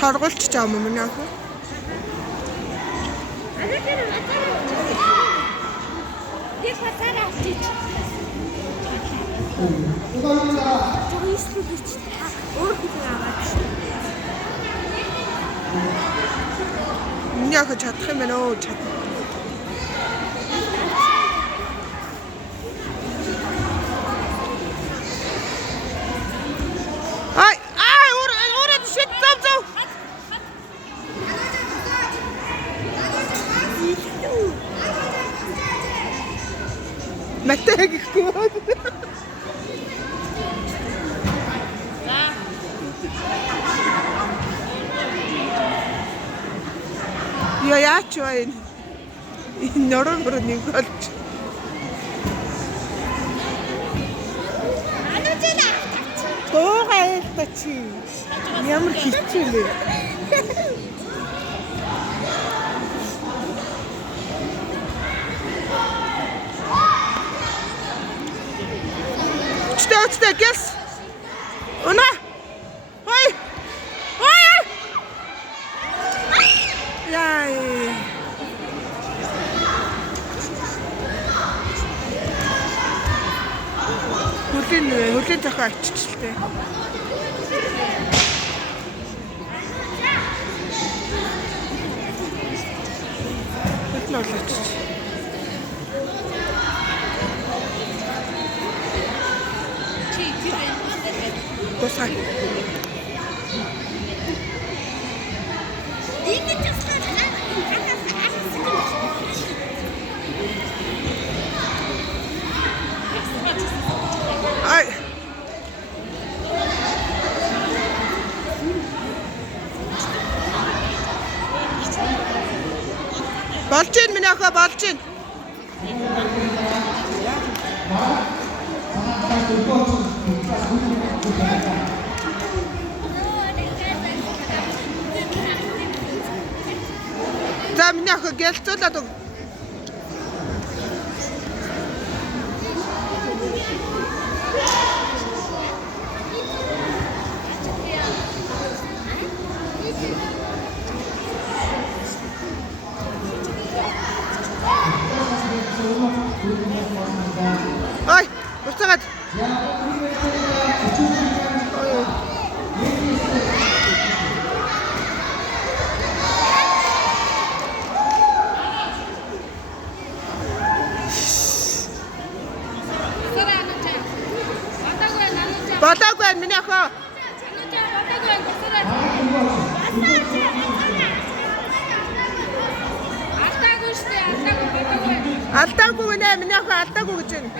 торгуулч байгаа юм миний ах. Миний ах чадах юм байна уу? Чадна. Матэг ихгүй. Яач вэ? Норон нэг болж. Туугаа ялтач. Ямар хэцүү вэ? Stay, guess. Una. Oi. Oi. Yay. Хүлэн захаа аччихлээ. Хөтлөө олооч. Госаа. Ай. Болж ийн миний охоо болж ийн. За миний охоо гэлцүүлээд өг. Ой, буцаад. Батаггүй миний охоо. Алдаагүй нэ миний охоо алдаагүй гэж байна.